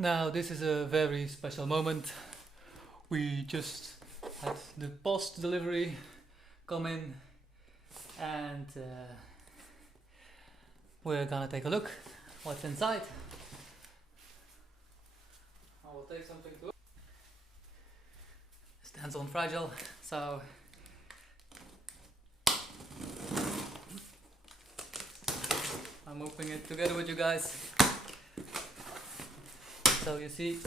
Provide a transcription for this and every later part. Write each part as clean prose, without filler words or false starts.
Now this is a very special moment. We just had the post delivery come in and we're gonna take a look what's inside. I will take something to stands on fragile, so I'm opening it together with you guys so you see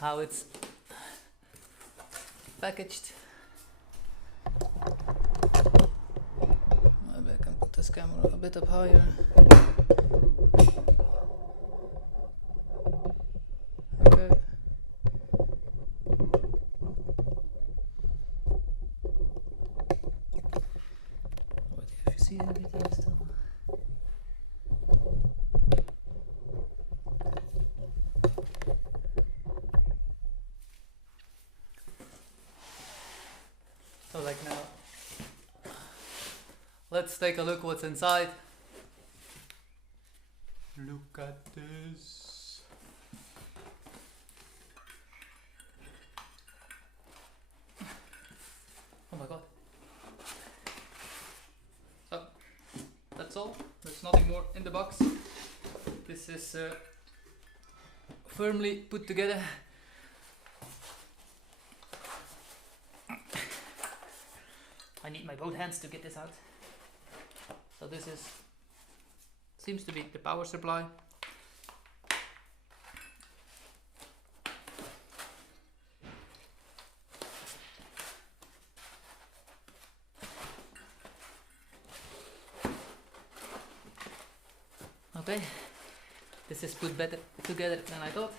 how it's packaged. Maybe I can put this camera a bit up higher. Okay. But if you see everything still. So like now, let's take a look what's inside. Look at this. Oh my god. So, that's all. There's nothing more in the box. This is firmly put together. I need my both hands to get this out. So this seems to be the power supply. Okay, this is put better together than I thought.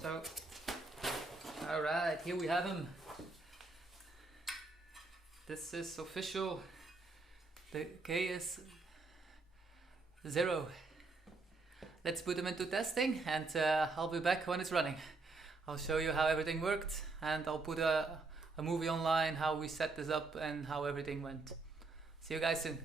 So, alright, here we have him. This is official, the KS0. Let's put him into testing and I'll be back when it's running. I'll show you how everything worked and I'll put a movie online, how we set this up and how everything went. See you guys soon.